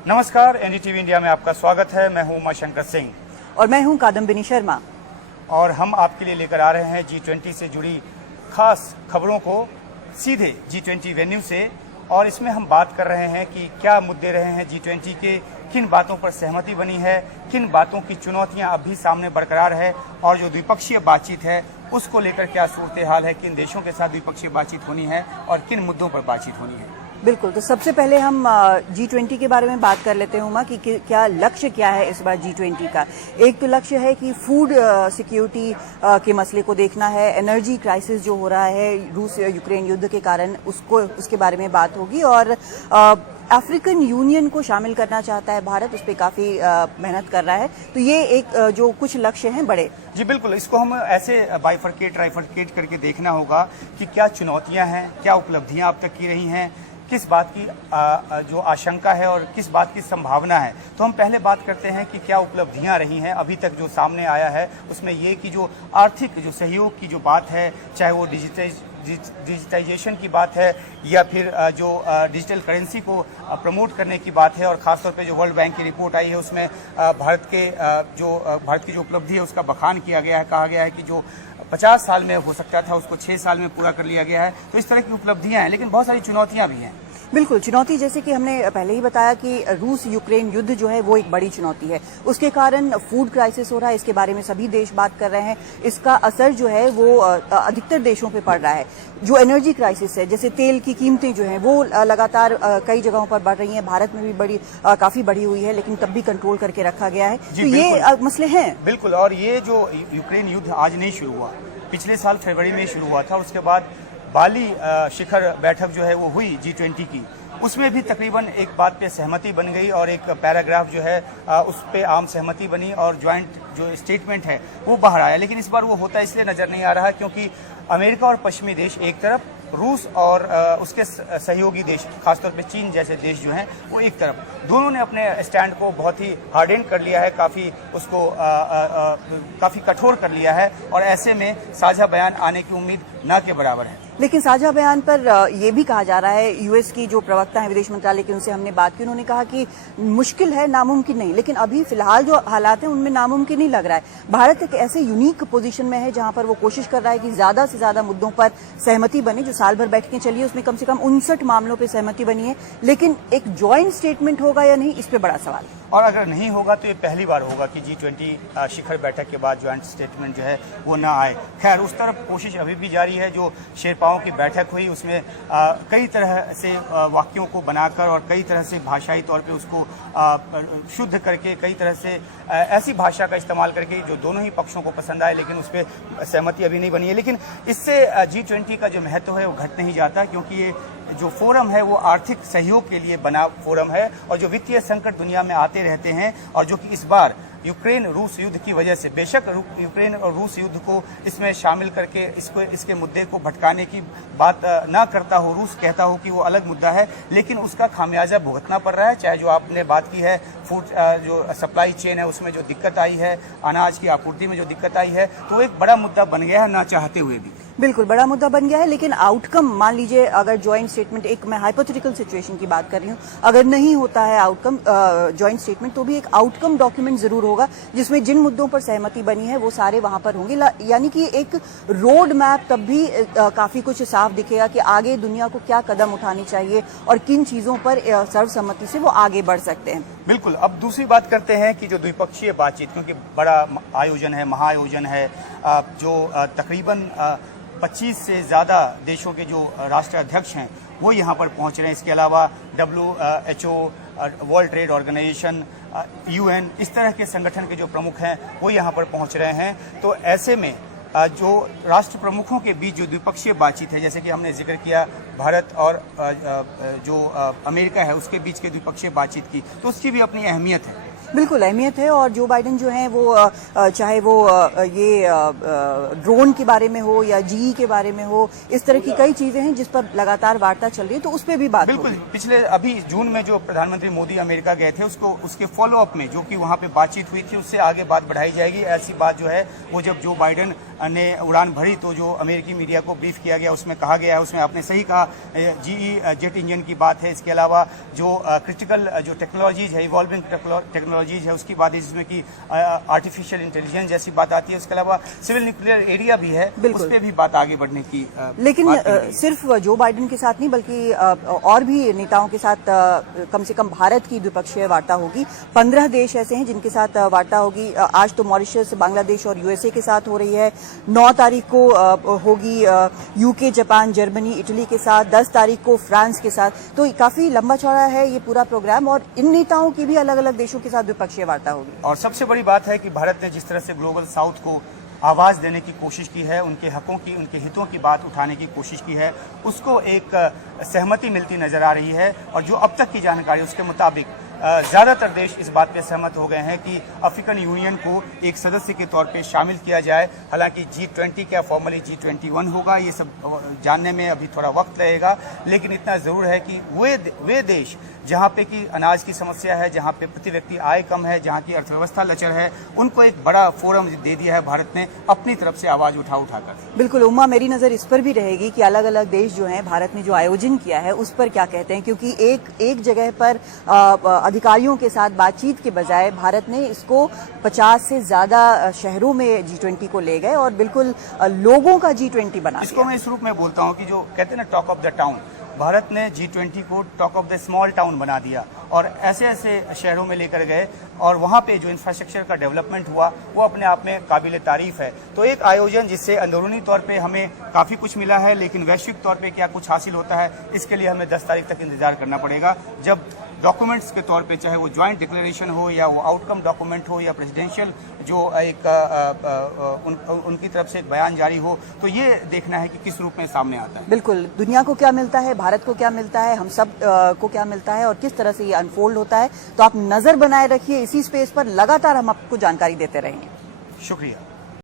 नमस्कार, NDTV India में आपका स्वागत है। मैं हूं उमाशंकर सिंह और मैं हूं कादम्बिनी शर्मा और हम आपके लिए लेकर आ रहे हैं G20 से जुड़ी खास खबरों को सीधे G20 वेन्यू से। और इसमें हम बात कर रहे हैं कि क्या मुद्दे रहे हैं G20 के, किन बातों पर सहमति बनी है, किन बातों की चुनौतियां अब भी सामने बरकरार है और जो द्विपक्षीय बातचीत है उसको लेकर क्या सूरत हाल है, किन देशों के साथ द्विपक्षीय बातचीत होनी है और किन मुद्दों पर बातचीत होनी है। बिल्कुल। तो सबसे पहले हम G20 के बारे में बात कर लेते हैं उमा कि क्या लक्ष्य क्या है इस बार G20 का। एक तो लक्ष्य है कि फूड सिक्योरिटी के मसले को देखना है, एनर्जी क्राइसिस जो हो रहा है रूस यूक्रेन युद्ध के कारण उसके बारे में बात होगी और अफ्रीकन यूनियन को शामिल करना चाहता है भारत, उस पर काफी मेहनत कर रहा है। तो ये एक जो कुछ लक्ष्य हैं बड़े। जी बिल्कुल, इसको हम ऐसे बाइफरकेट ट्राइफरकेट करके देखना होगा कि क्या चुनौतियां हैं, क्या उपलब्धियां अब तक की रही हैं, किस बात की जो आशंका है और किस बात की संभावना है। तो हम पहले बात करते हैं कि क्या उपलब्धियां रही हैं अभी तक जो सामने आया है। उसमें ये कि जो आर्थिक जो सहयोग की जो बात है, चाहे वो डिजिटाइजेशन की बात है या फिर जो डिजिटल करेंसी को प्रमोट करने की बात है, और खासतौर पे जो वर्ल्ड बैंक की रिपोर्ट आई है उसमें भारत की जो उपलब्धि है उसका बखान किया गया है। कहा गया है कि जो 50 साल में हो सकता था उसको 6 साल में पूरा कर लिया गया है। तो इस तरह की उपलब्धियां हैं, लेकिन बहुत सारी चुनौतियां भी हैं। बिल्कुल, चुनौती जैसे कि हमने पहले ही बताया कि रूस यूक्रेन युद्ध जो है वो एक बड़ी चुनौती है। उसके कारण फूड क्राइसिस हो रहा है, इसके बारे में सभी देश बात कर रहे हैं। इसका असर जो है वो अधिकतर देशों पे पड़ रहा है। जो एनर्जी क्राइसिस है, जैसे तेल की कीमतें जो हैं वो लगातार कई जगहों पर बढ़ रही हैं। भारत में भी काफी बढ़ी हुई है, लेकिन तब भी कंट्रोल करके रखा गया है। तो ये मसले हैं। बिल्कुल, और ये जो यूक्रेन युद्ध आज नहीं शुरू हुआ, पिछले साल फरवरी में शुरू हुआ था। उसके बाद बाली शिखर बैठक जो है वो हुई G20 की, उसमें भी तकरीबन एक बात पे सहमति बन गई और एक पैराग्राफ जो है उस पे आम सहमति बनी और ज्वाइंट जो स्टेटमेंट है वो बाहर आया। लेकिन इस बार वो होता इसलिए नजर नहीं आ रहा क्योंकि अमेरिका और पश्चिमी देश एक तरफ, रूस और उसके सहयोगी देश खासतौर पे चीन जैसे देश जो हैं वो एक तरफ, दोनों ने अपने स्टैंड को बहुत ही हार्डेन कर लिया है, काफी कठोर कर लिया है और ऐसे में साझा बयान आने की उम्मीद न के बराबर है। लेकिन साझा बयान पर यह भी कहा जा रहा है, यूएस की जो प्रवक्ता है विदेश मंत्रालय की, उनसे हमने बात की, उन्होंने कहा कि मुश्किल है, नामुमकिन नहीं। लेकिन अभी फिलहाल जो हालात हैं उनमें नामुमकिन ही लग रहा है। भारत एक ऐसे यूनिक पोजीशन में है जहां पर वो कोशिश कर रहा है कि ज्यादा से ज्यादा मुद्दों पर सहमति बने। जो साल भर बैठकें चली है उसमें कम से कम 59 मामलों पर सहमति बनी है, लेकिन एक ज्वाइंट स्टेटमेंट होगा या नहीं, इस पर बड़ा सवाल है। और अगर नहीं होगा तो ये पहली बार होगा कि G20 शिखर बैठक के बाद ज्वाइंट स्टेटमेंट जो है वो ना आए। खैर, उस तरफ कोशिश अभी भी जारी है। जो शेरपाओं की बैठक हुई उसमें कई तरह से वाक्यों को बनाकर और कई तरह से भाषाई तौर पे उसको शुद्ध करके, कई तरह से ऐसी भाषा का इस्तेमाल करके जो दोनों ही पक्षों को पसंद आए, लेकिन उस पर सहमति अभी नहीं बनी है। लेकिन इससे G20 का जो महत्व है वो घट नहीं जाता, क्योंकि ये जो फोरम है वो आर्थिक सहयोग के लिए बना फोरम है और जो वित्तीय संकट दुनिया में आते रहते हैं और जो कि इस बार यूक्रेन रूस युद्ध की वजह से, बेशक यूक्रेन और रूस युद्ध को इसमें शामिल करके इसके मुद्दे को भटकाने की बात ना करता हो, रूस कहता हो कि वो अलग मुद्दा है, लेकिन उसका खामियाजा भुगतना पड़ रहा है। चाहे जो आपने बात की है फूड जो सप्लाई चेन है उसमें जो दिक्कत आई है, अनाज की आपूर्ति में जो दिक्कत आई है, तो एक बड़ा मुद्दा बन गया है ना चाहते हुए भी। बिल्कुल बड़ा मुद्दा बन गया है। लेकिन आउटकम, मान लीजिए अगर ज्वाइंट स्टेटमेंट, एक मैं हाइपोथेटिकल सिचुएशन की बात कर रही हूँ, अगर नहीं होता है आउटकम ज्वाइंट स्टेटमेंट, तो भी एक आउटकम डॉक्यूमेंट जरूर होगा जिसमें जिन मुद्दों पर सहमति बनी है वो सारे वहां पर होंगे। यानी कि एक रोड मैप तब भी काफी कुछ साफ दिखेगा कि आगे दुनिया को क्या कदम उठानी चाहिए और किन चीजों पर सर्वसम्मति से वो आगे बढ़ सकते हैं। बिल्कुल। अब दूसरी बात करते हैं कि जो द्विपक्षीय बातचीत, क्योंकि बड़ा आयोजन है, महाआयोजन है, जो तकरीबन 25 से ज़्यादा देशों के जो राष्ट्राध्यक्ष हैं वो यहाँ पर पहुँच रहे हैं। इसके अलावा WHO, World Trade Organization, UN, इस तरह के संगठन के जो प्रमुख हैं वो यहाँ पर पहुँच रहे हैं। तो ऐसे में जो राष्ट्र प्रमुखों के बीच जो द्विपक्षीय बातचीत है, जैसे कि हमने जिक्र किया भारत और जो अमेरिका है उसके बीच के द्विपक्षीय बातचीत की, तो उसकी भी अपनी अहमियत है। बिल्कुल अहमियत है। और जो बाइडेन जो हैं वो चाहे वो ये ड्रोन के बारे में हो या GE के बारे में हो, इस तरह की कई चीजें हैं जिस पर लगातार वार्ता चल रही है, तो उस पर भी बात बिल्कुल। पिछले अभी जून में जो प्रधानमंत्री मोदी अमेरिका गए थे उसके फॉलोअप में जो कि वहां पे बातचीत हुई थी उससे आगे बात बढ़ाई जाएगी। ऐसी बात जो है वो जब जो बाइडेन ने उड़ान भरी तो जो अमेरिकी मीडिया को ब्रीफ किया गया उसमें कहा गया है, उसमें आपने सही कहा, जीई जेट इंजन की बात है। इसके अलावा जो क्रिटिकल जो टेक्नोलॉजीज है, इवॉल्विंग टेक्नोलॉजीज है, उसकी बात है, जिसमें कि आर्टिफिशियल इंटेलिजेंस जैसी बात आती है। उसके अलावा सिविल न्यूक्लियर एरिया भी है, उस पर भी बात आगे बढ़ने की लेकिन सिर्फ जो बाइडेन के साथ नहीं बल्कि और भी नेताओं के साथ कम से कम भारत की द्विपक्षीय वार्ता होगी। 15 देश ऐसे हैं जिनके साथ वार्ता होगी। आज तो मॉरिशस, बांग्लादेश और यूएसए के साथ हो रही है। 9 तारीख को होगी यूके, जापान, जर्मनी, इटली के साथ। 10 तारीख को फ्रांस के साथ। तो काफी लंबा चौड़ा है ये पूरा प्रोग्राम और इन नेताओं की भी अलग अलग देशों के साथ द्विपक्षीय वार्ता होगी। और सबसे बड़ी बात है कि भारत ने जिस तरह से ग्लोबल साउथ को आवाज देने की कोशिश की है, उनके हकों की, उनके हितों की बात उठाने की कोशिश की है, उसको एक सहमति मिलती नजर आ रही है। और जो अब तक की जानकारी उसके मुताबिक ज्यादातर देश इस बात पे सहमत हो गए हैं कि अफ्रीकन यूनियन को एक सदस्य के तौर पे शामिल किया जाए। हालांकि G20 क्या फॉर्मली G21 होगा, ये सब जानने में अभी थोड़ा वक्त लगेगा, लेकिन इतना जरूर है कि वे देश जहां पे कि अनाज की समस्या है, जहां पे प्रति व्यक्ति आय कम है, जहां की अर्थव्यवस्था लचर है, उनको एक बड़ा फोरम दे दिया है भारत ने अपनी तरफ से आवाज उठाकर। बिल्कुल उमा, मेरी नजर इस पर भी रहेगी कि अलग अलग देश जो हैं भारत ने जो आयोजन किया है उस पर क्या कहते हैं, क्योंकि एक जगह पर अधिकारियों के साथ बातचीत के बजाय भारत ने इसको 50 से ज्यादा शहरों में G20 को ले गए और बिल्कुल लोगों का G20 बना इसको मैं इस रूप में बोलता हूं कि जो कहते हैं ना talk of the town, Bharat ने G20 को talk of the small town बना दिया और ऐसे ऐसे शहरों में लेकर गए और वहां पे जो इंफ्रास्ट्रक्चर का डेवलपमेंट हुआ वो अपने आप में काबिल तारीफ है। तो एक आयोजन जिससे अंदरूनी तौर पे हमें काफी कुछ मिला है, लेकिन वैश्विक तौर पे क्या कुछ हासिल होता है इसके लिए हमें 10 तारीख तक इंतजार करना पड़ेगा, जब डॉक्यूमेंट्स के तौर पे चाहे वो ज्वाइंट डिक्लेरेशन हो या वो आउटकम डॉक्यूमेंट हो या प्रेसिडेंशियल जो एक उनकी तरफ से एक बयान जारी हो, तो ये देखना है कि किस रूप में सामने आता है। बिल्कुल, दुनिया को क्या मिलता है, भारत को क्या मिलता है, हम सब को क्या मिलता है और किस तरह से ये अनफोल्ड होता है। तो आप नजर बनाए रखिए इसी स्पेस पर, लगातार हम आपको जानकारी देते रहेंगे। शुक्रिया।